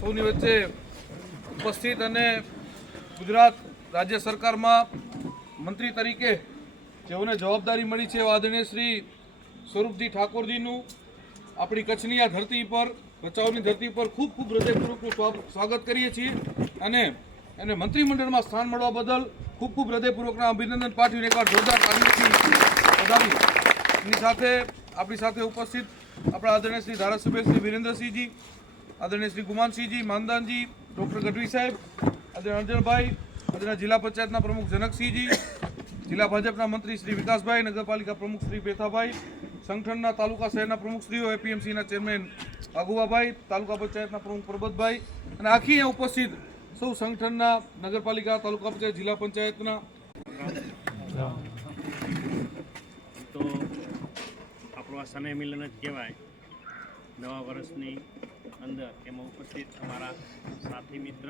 સૌની વચ્ચે ઉપસ્થિત અને ગુજરાત રાજ્ય સરકારમાં મંત્રી તરીકે જેઓને જવાબદારી મળી છે આદરણીય શ્રી સ્વરૂપજી ઠાકોરજીનું આપણી કચ્છની આ ધરતી પર ભચાઉની ધરતી પર ખૂબ ખૂબ હૃદયપૂર્વકનું સ્વાગત કરીએ છીએ અને એને મંત્રીમંડળમાં સ્થાન મળવા બદલ ખૂબ ખૂબ હૃદયપૂર્વકના અભિનંદન પાઠવીને એકવાર જોરદાર તાળીઓથી વધાવી. એની સાથે આપણી સાથે ઉપસ્થિત આપણા આદરણીય શ્રી ધારાસભ્ય શ્રી વિરેન્દ્રસિંહજી, આદરણીય શ્રી ગુમાનસિંહજી, માનદાનજી, ડૉક્ટર ગઢવી સાહેબ, આદરણીય અંજણભાઈ, આદરણીય જિલ્લા પંચાયતના પ્રમુખ જનકસિંહજી, જિલ્લા ભાજપના મંત્રી શ્રી વિકાસભાઈ, નગરપાલિકા પ્રમુખ શ્રી બેથાભાઈ, સંગઠનના તાલુકા શહેરના પ્રમુખશ્રીઓ, એપીએમસીના ચેરમેન આગુવાભાઈ, તાલુકા પંચાયતના પ્રમુખ પરબતભાઈ અને આખી અહીંયા ઉપસ્થિત સૌ સંગઠનના, નગરપાલિકા, તાલુકા પંચાયત, જિલ્લા પંચાયતના. તો આપણું આ સમય મિલન જ કહેવાય નવા વર્ષની અંદર. એમાં ઉપસ્થિત અમારા સાથી મિત્ર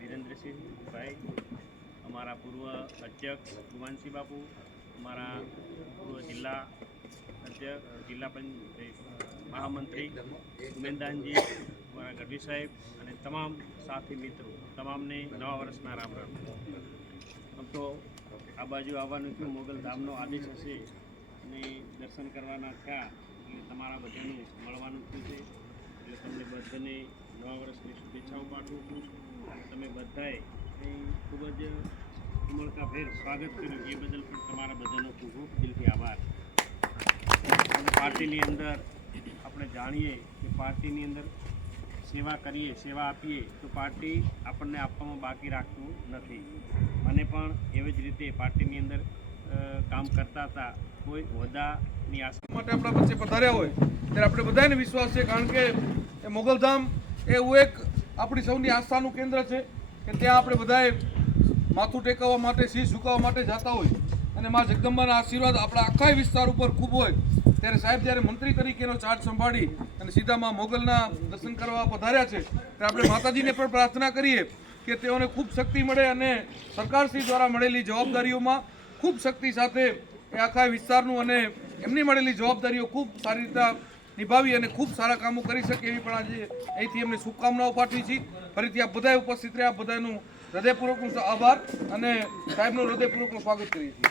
વિરેન્દ્રસિંહભાઈ, અમારા પૂર્વ અધ્યક્ષ ગુમાનસિંહ બાપુ, અમારા પૂર્વ જિલ્લા અધ્યક્ષ, જિલ્લા મહામંત્રી ઉમેનદાનજી, અમારા ગઢવી સાહેબ અને તમામ સાથી મિત્રો, તમામને નવા વર્ષના રામ રામ. આમ તો આ બાજુ આવવાનું થયું, મોગલ ધામનો આદેશ હશે અને દર્શન કરવાના થયા એટલે તમારા બધાનું મળવાનું થયું છે. એટલે તમને બધાને નવા વર્ષની શુભેચ્છાઓ પાઠવું છું. તમે બધાએ ખૂબ જ ઉમળકાભેર સ્વાગત કર્યું એ બદલ પણ તમારા બધાનો ખૂબ ખૂબ દિલથી આભાર. પાર્ટીની અંદર આપણે જાણીએ કે પાર્ટીની અંદર સેવા કરીએ, સેવા આપીએ તો પાર્ટી આપણને આપવામાં બાકી રાખતું નથી. મને પણ એવી જ રીતે પાર્ટીની અંદર કામ કરતા હતા. કોઈ હોદ્દાની આશા માટે આપણા વચ્ચે પધાર્યા હોય ત્યારે આપણે બધાને વિશ્વાસ છે, કારણ કે એ મોગલધામ એવું એક આપણી સૌની આસ્થાનું કેન્દ્ર છે કે ત્યાં આપણે બધાએ માથું ટેકવવા માટે, શીશ ઝુકાવવા માટે જતા હોય અને મા જગદંબાના આશીર્વાદ આપણા આખા વિસ્તાર ઉપર ખૂબ હોય. ત્યારે સાહેબ જ્યારે મંત્રી તરીકેનો ચાર્જ સંભાળી અને સીધામાં મોગલના દર્શન કરવા પધાર્યા છે ત્યારે આપણે માતાજીને પણ પ્રાર્થના કરીએ કે તેઓને ખૂબ શક્તિ મળે અને સરકારશ્રી દ્વારા મળેલી જવાબદારીઓમાં ખૂબ શક્તિ સાથે એ આખા વિસ્તારનું અને એમની મળેલી જવાબદારીઓ ખૂબ સારી રીતે નિભાવી અને ખૂબ સારા કામો કરી શકે એવી પણ આજે અહીંથી એમને શુભકામનાઓ પાઠવી છે. ફરીથી આપ બધાએ ઉપસ્થિત રહ્યા, આપ બધાનું હૃદયપૂર્વકનો આભાર અને સાહેબનું હૃદયપૂર્વકનું સ્વાગત કરીએ છીએ.